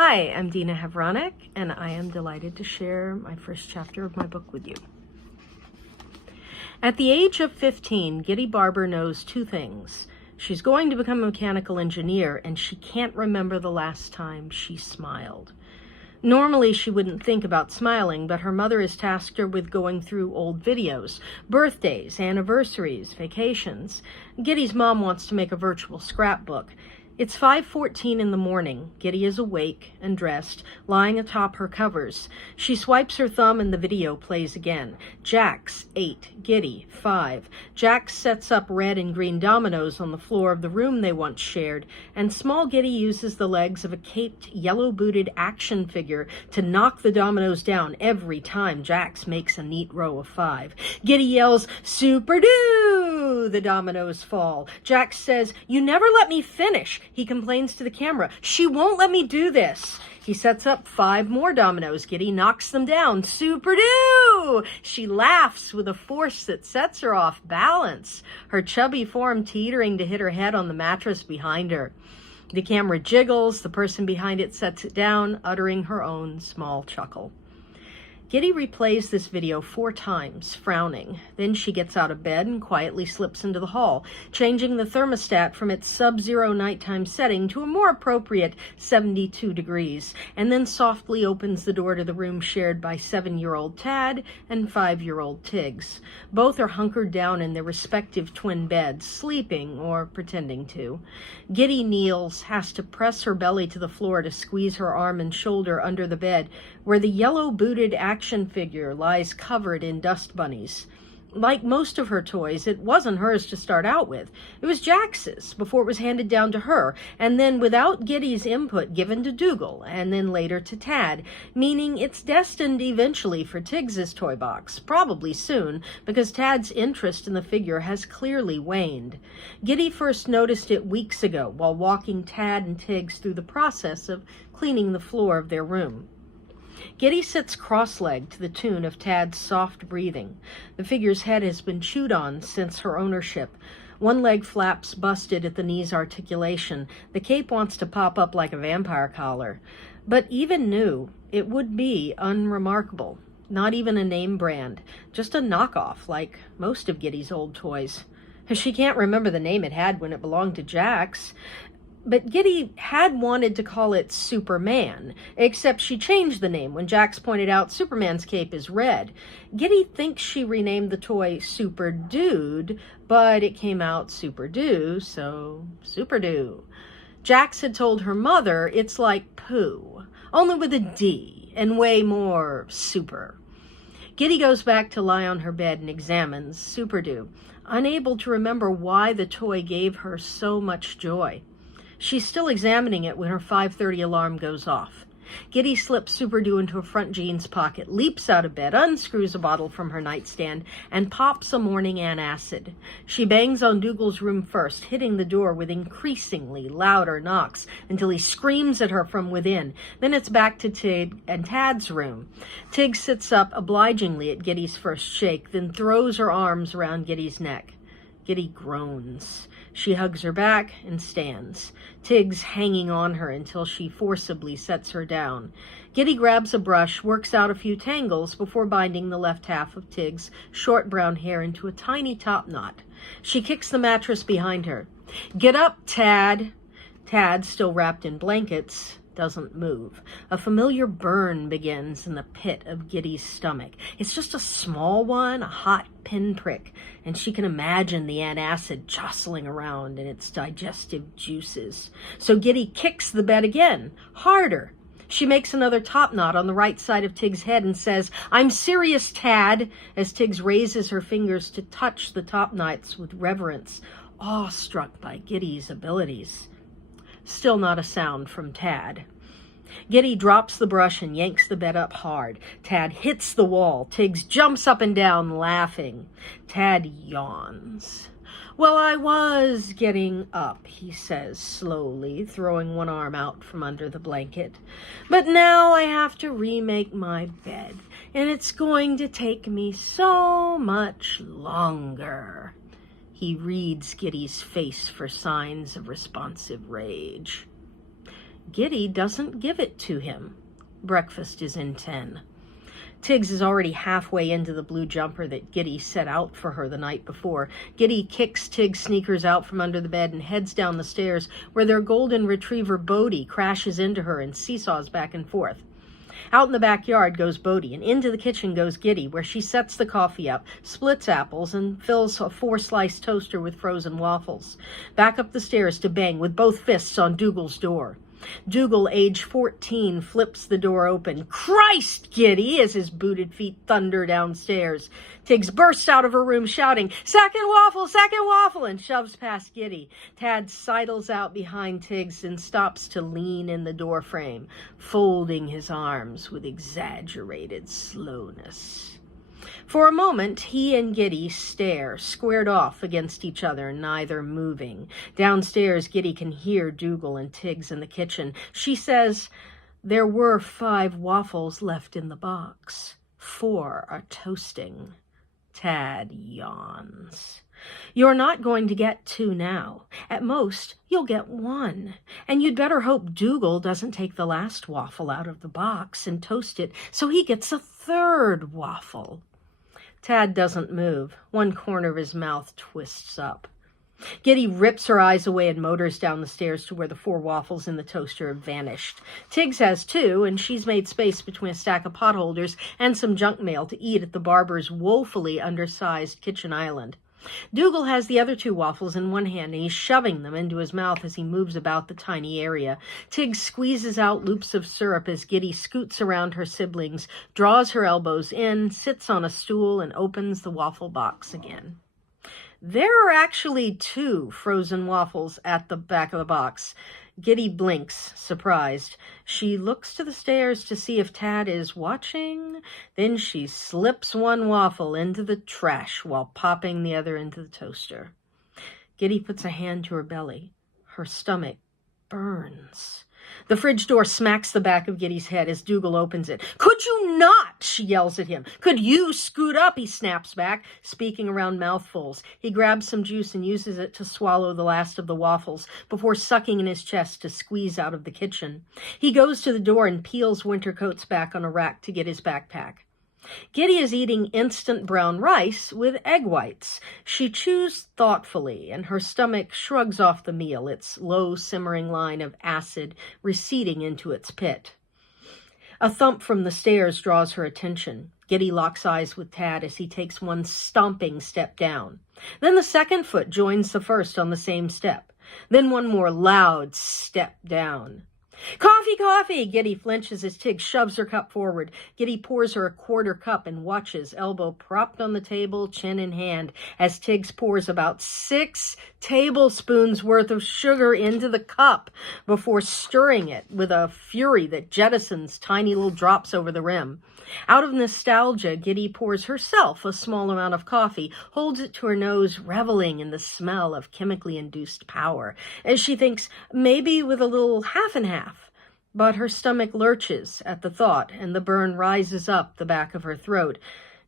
Hi, I'm Dina Havranek, and I am delighted to share my first chapter of my book with you. At the age of 15, Giddy Barber knows two things. She's going to become a mechanical engineer, and she can't remember the last time she smiled. Normally, she wouldn't think about smiling, but her mother has tasked her with going through old videos, birthdays, anniversaries, vacations. Giddy's mom wants to make a virtual scrapbook. It's 5:14 in the morning. Giddy is awake and dressed, lying atop her covers. She swipes her thumb and the video plays again. Jax, 8. Giddy, 5. Jax sets up red and green dominoes on the floor of the room they once shared, and small Giddy uses the legs of a caped, yellow-booted action figure to knock the dominoes down every time Jax makes a neat row of 5. Giddy yells, "Super-doo!" The dominoes fall. Jax says, "You never let me finish." He complains to the camera, "She won't let me do this." He sets up 5 more dominoes. Giddy knocks them down. Super-doo! She laughs with a force that sets her off balance, her chubby form teetering to hit her head on the mattress behind her. The camera jiggles. The person behind it sets it down, uttering her own small chuckle. Giddy replays this video 4 times, frowning. Then she gets out of bed and quietly slips into the hall, changing the thermostat from its sub-zero nighttime setting to a more appropriate 72 degrees, and then softly opens the door to the room shared by 7-year-old Tad and 5-year-old Tiggs. Both are hunkered down in their respective twin beds, sleeping or pretending to. Giddy kneels, has to press her belly to the floor to squeeze her arm and shoulder under the bed, where the yellow-booted action figure lies covered in dust bunnies. Like most of her toys, it wasn't hers to start out with. It was Jax's before it was handed down to her, and then without Giddy's input given to Dougal, and then later to Tad, meaning it's destined eventually for Tiggs's toy box, probably soon, because Tad's interest in the figure has clearly waned. Giddy first noticed it weeks ago while walking Tad and Tiggs through the process of cleaning the floor of their room. Giddy sits cross-legged to the tune of Tad's soft breathing. The figure's head has been chewed on since her ownership. One leg flaps busted at the knee's articulation. The cape wants to pop up like a vampire collar. But even new, it would be unremarkable. Not even a name brand. Just a knockoff, like most of Giddy's old toys. She can't remember the name it had when it belonged to Jax. But Giddy had wanted to call it Superman, except she changed the name when Jax pointed out Superman's cape is red. Giddy thinks she renamed the toy Super Dude, but it came out Super Doo, so Super Doo. Jax had told her mother it's like poo, only with a D, and way more super. Giddy goes back to lie on her bed and examines Super Doo, unable to remember why the toy gave her so much joy. She's still examining it when her 5:30 alarm goes off. Giddy slips Super Doo into a front jeans pocket, leaps out of bed, unscrews a bottle from her nightstand, and pops a morning antacid. She bangs on Dougal's room first, hitting the door with increasingly louder knocks until he screams at her from within. Then it's back to Tig and Tad's room. Tig sits up obligingly at Giddy's first shake, then throws her arms around Giddy's neck. Giddy groans. She hugs her back and stands, Tiggs hanging on her until she forcibly sets her down. Giddy grabs a brush, works out a few tangles before binding the left half of Tiggs' short brown hair into a tiny top knot. She kicks the mattress behind her. "Get up, Tad." Tad, still wrapped in blankets, doesn't move. A familiar burn begins in the pit of Giddy's stomach. It's just a small one, a hot pinprick, and she can imagine the antacid jostling around in its digestive juices. So Giddy kicks the bed again, harder. She makes another top knot on the right side of Tig's head and says, "I'm serious, Tad," as Tiggs raises her fingers to touch the top knots with reverence, awestruck by Giddy's abilities. Still not a sound from Tad. Giddy drops the brush and yanks the bed up hard. Tad hits the wall. Tiggs jumps up and down, laughing. Tad yawns. "Well, I was getting up," he says slowly, throwing one arm out from under the blanket. "But now I have to remake my bed, and it's going to take me so much longer." He reads Giddy's face for signs of responsive rage. Giddy doesn't give it to him. Breakfast is in 10. Tiggs is already halfway into the blue jumper that Giddy set out for her the night before. Giddy kicks Tiggs' sneakers out from under the bed and heads down the stairs, where their golden retriever Bodie crashes into her and seesaws back and forth. Out in the backyard goes Bodie, and into the kitchen goes Giddy, where she sets the coffee up, splits apples, and fills a 4-slice toaster with frozen waffles. Back up the stairs to bang with both fists on Dougal's door. Dougal, age 14, flips the door open. "Christ, Giddy!" as his booted feet thunder downstairs. Tiggs bursts out of her room shouting, second waffle, and shoves past Giddy. Tad sidles out behind Tiggs and stops to lean in the doorframe, folding his arms with exaggerated slowness. For a moment, he and Giddy stare, squared off against each other, neither moving. Downstairs, Giddy can hear Dougal and Tiggs in the kitchen. She says, "There were 5 waffles left in the box. 4 are toasting." Tad yawns. "You're not going to get 2 now. At most, you'll get 1. And you'd better hope Dougal doesn't take the last waffle out of the box and toast it so he gets a 3rd waffle." Tad doesn't move. One corner of his mouth twists up. Giddy rips her eyes away and motors down the stairs to where the 4 waffles in the toaster have vanished. Tiggs has 2, and she's made space between a stack of potholders and some junk mail to eat at the barber's woefully undersized kitchen island. Dougal has the other 2 waffles in one hand, and he's shoving them into his mouth as he moves about the tiny area. Tiggs squeezes out loops of syrup as Giddy scoots around her siblings, draws her elbows in, sits on a stool, and opens the waffle box again. There are actually 2 frozen waffles at the back of the box. Giddy blinks, surprised. She looks to the stairs to see if Tad is watching. Then she slips one waffle into the trash while popping the other into the toaster. Giddy puts a hand to her belly. Her stomach burns. The fridge door smacks the back of Giddy's head as Dougal opens it. "Could you not?" she yells at him. "Could you scoot up?" he snaps back, speaking around mouthfuls. He grabs some juice and uses it to swallow the last of the waffles before sucking in his chest to squeeze out of the kitchen. He goes to the door and peels winter coats back on a rack to get his backpack. Giddy is eating instant brown rice with egg whites. She chews thoughtfully, and her stomach shrugs off the meal, its low simmering line of acid receding into its pit. A thump from the stairs draws her attention. Giddy locks eyes with Tad as he takes one stomping step down. Then the second foot joins the first on the same step. Then one more loud step down. "Coffee, coffee!" Giddy flinches as Tiggs shoves her cup forward. Giddy pours her a 1/4 cup and watches, elbow propped on the table, chin in hand, as Tiggs pours about 6 tablespoons worth of sugar into the cup before stirring it with a fury that jettisons tiny little drops over the rim. Out of nostalgia, Giddy pours herself a small amount of coffee, holds it to her nose, reveling in the smell of chemically induced power, as she thinks maybe with a little half and half. But her stomach lurches at the thought, and the burn rises up the back of her throat.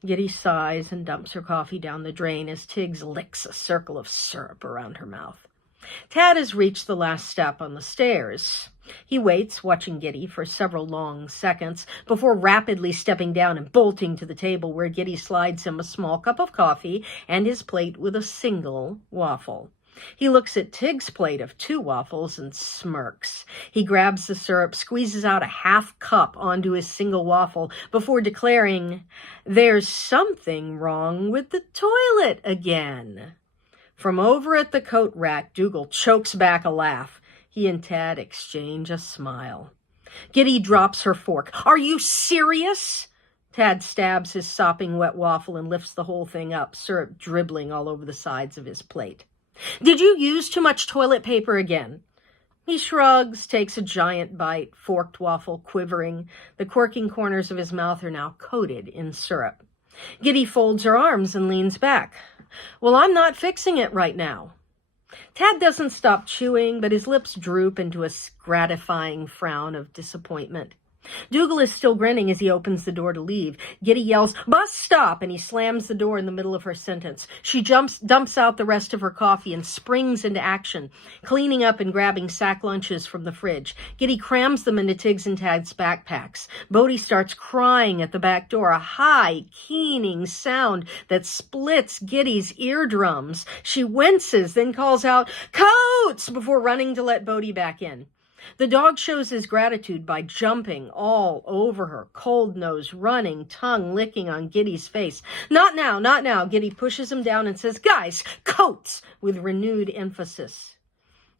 Giddy sighs and dumps her coffee down the drain as Tiggs licks a circle of syrup around her mouth. Tad has reached the last step on the stairs. He waits, watching Giddy for several long seconds, before rapidly stepping down and bolting to the table where Giddy slides him a small cup of coffee and his plate with a single waffle. He looks at Tiggs' plate of 2 waffles and smirks. He grabs the syrup, squeezes out a 1/2 cup onto his single waffle before declaring, "There's something wrong with the toilet again." From over at the coat rack, Dougal chokes back a laugh. He and Tad exchange a smile. Giddy drops her fork. "Are you serious?" Tad stabs his sopping wet waffle and lifts the whole thing up, syrup dribbling all over the sides of his plate. "Did you use too much toilet paper again?" He shrugs, takes a giant bite, forked waffle quivering. The quirking corners of his mouth are now coated in syrup. Giddy folds her arms and leans back. "Well, I'm not fixing it right now." Tad doesn't stop chewing, but his lips droop into a gratifying frown of disappointment. Dougal is still grinning as he opens the door to leave. Giddy yells, "Bus stop!" and he slams the door in the middle of her sentence. She dumps out the rest of her coffee and springs into action, cleaning up and grabbing sack lunches from the fridge. Giddy crams them into Tig's and Tad's backpacks. Bodhi starts crying at the back door, a high, keening sound that splits Giddy's eardrums. She winces, then calls out, "Coats!" before running to let Bodhi back in. The dog shows his gratitude by jumping all over her, cold nose running, tongue licking on Giddy's face. "Not now, not now." Giddy pushes him down and says, "Guys, coats!" with renewed emphasis.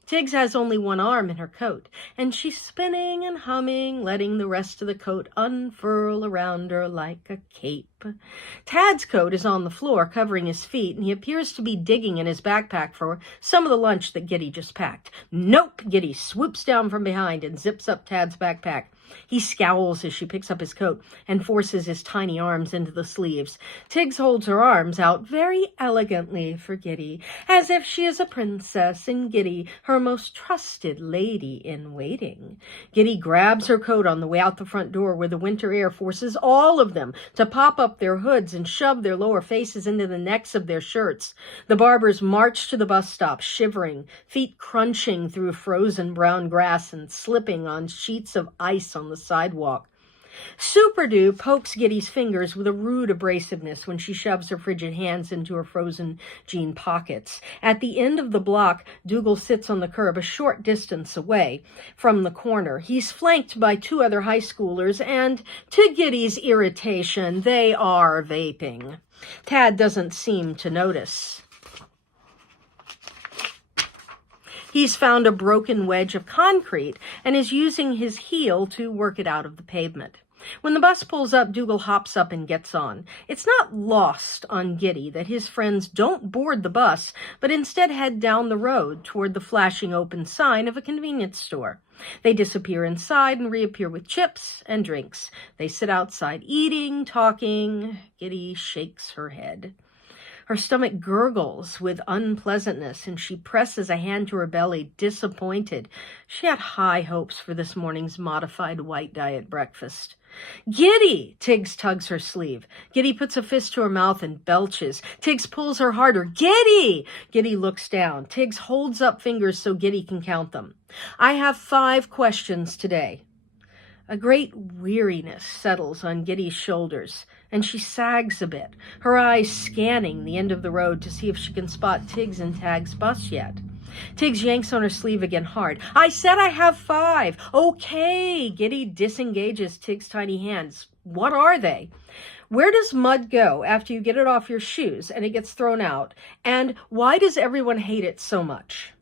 Tiggs has only one arm in her coat, and she's spinning and humming, letting the rest of the coat unfurl around her like a cape. Tad's coat is on the floor, covering his feet, and he appears to be digging in his backpack for some of the lunch that Giddy just packed. "Nope!" Giddy swoops down from behind and zips up Tad's backpack. He scowls as she picks up his coat and forces his tiny arms into the sleeves. Tiggs holds her arms out very elegantly for Giddy, as if she is a princess and Giddy her most trusted lady in waiting. Giddy grabs her coat on the way out the front door, where the winter air forces all of them to pop up their hoods and shove their lower faces into the necks of their shirts. The barbers march to the bus stop, shivering, feet crunching through frozen brown grass and slipping on sheets of ice on the sidewalk. Superdue pokes Giddy's fingers with a rude abrasiveness when she shoves her frigid hands into her frozen jean pockets. At the end of the block, Dougal sits on the curb a short distance away from the corner. He's flanked by two other high schoolers, and to Giddy's irritation, they are vaping. Tad doesn't seem to notice. He's found a broken wedge of concrete and is using his heel to work it out of the pavement. When the bus pulls up, Dougal hops up and gets on. It's not lost on Giddy that his friends don't board the bus, but instead head down the road toward the flashing open sign of a convenience store. They disappear inside and reappear with chips and drinks. They sit outside eating, talking. Giddy shakes her head. Her stomach gurgles with unpleasantness, and she presses a hand to her belly, disappointed. She had high hopes for this morning's modified white diet breakfast. "Giddy!" Tiggs tugs her sleeve. Giddy puts a fist to her mouth and belches. Tiggs pulls her harder. "Giddy!" Giddy looks down. Tiggs holds up fingers so Giddy can count them. "I have 5 questions today." A great weariness settles on Giddy's shoulders, and she sags a bit, her eyes scanning the end of the road to see if she can spot Tiggs and Tag's bus yet. Tiggs yanks on her sleeve again hard. "I said I have 5. Okay." Giddy disengages Tiggs' tiny hands. "What are they? Where does mud go after you get it off your shoes and it gets thrown out? And why does everyone hate it so much?"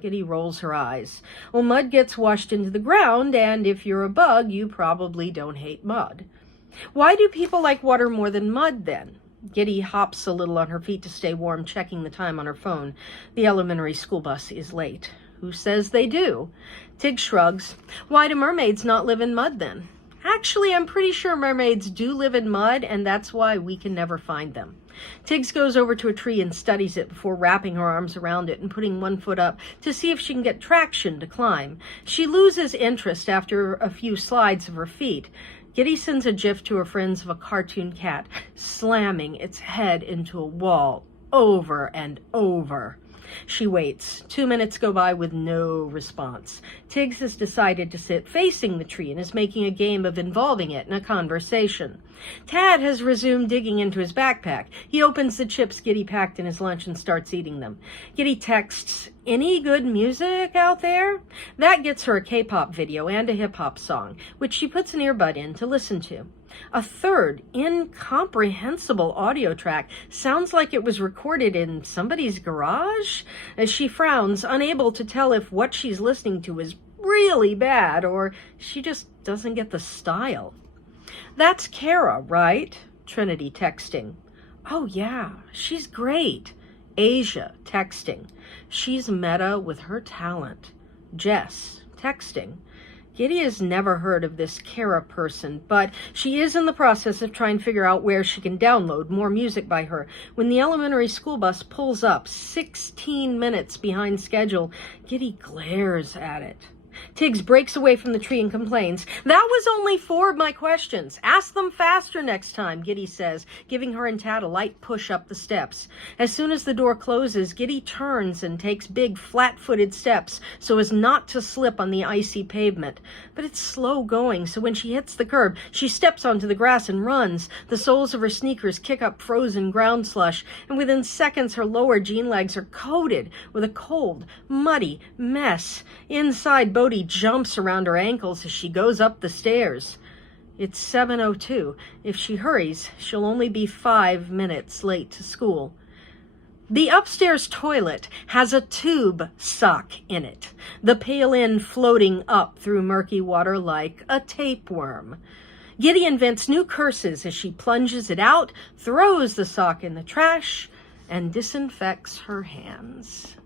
Giddy rolls her eyes. "Well, mud gets washed into the ground, and if you're a bug, you probably don't hate mud." "Why do people like water more than mud, then?" Giddy hops a little on her feet to stay warm, checking the time on her phone. The elementary school bus is late. "Who says they do?" Tig shrugs. "Why do mermaids not live in mud, then?" "Actually, I'm pretty sure mermaids do live in mud, and that's why we can never find them." Tiggs goes over to a tree and studies it before wrapping her arms around it and putting one foot up to see if she can get traction to climb. She loses interest after a few slides of her feet. Giddy sends a gif to her friends of a cartoon cat slamming its head into a wall over and over. She waits. 2 minutes go by with no response. Tiggs has decided to sit facing the tree and is making a game of involving it in a conversation. Tad has resumed digging into his backpack. He opens the chips Giddy packed in his lunch and starts eating them. Giddy texts, "Any good music out there?" That gets her a K-pop video and a hip-hop song, which she puts an earbud in to listen to. A third, incomprehensible audio track sounds like it was recorded in somebody's garage. As she frowns, unable to tell if what she's listening to is really bad or she just doesn't get the style. "That's Kara, right?" Trinity texting. "Oh yeah, she's great." Asia texting. "She's meta with her talent." Jess texting. Giddy has never heard of this Kara person, but she is in the process of trying to figure out where she can download more music by her. When the elementary school bus pulls up 16 minutes behind schedule, Giddy glares at it. Tiggs breaks away from the tree and complains, "That was only 4 of my questions. Ask them faster next time," Giddy says, giving her and Tad a light push up the steps. As soon as the door closes, Giddy turns and takes big, flat-footed steps so as not to slip on the icy pavement. But it's slow going, so when she hits the curb, she steps onto the grass and runs. The soles of her sneakers kick up frozen ground slush, and within seconds her lower jean legs are coated with a cold, muddy mess. Inside, Bodhi jumps around her ankles as she goes up the stairs. It's 7:02. If she hurries, she'll only be 5 minutes late to school. The upstairs toilet has a tube sock in it, the pail end floating up through murky water like a tapeworm. Giddy invents new curses as she plunges it out, throws the sock in the trash, and disinfects her hands.